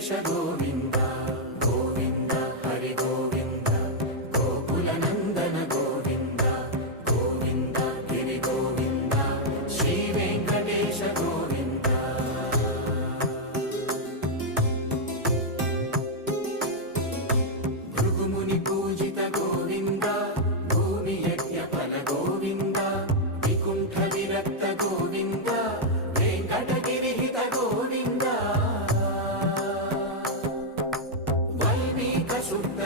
వెంకటేశ గోవింద గోవింద హరి గోవింద గోకుల నందన గోవింద గోవింద గిరి గోవింద శ్రీ వెంకటేశ గోవింద భృగుముని పూజిత గోవింద భూమి యజ్ఞ ఫల గోవింద వికుంఠ విరక్త గోవింద వెంకటగిరిహిత గోవింద శుద్ధ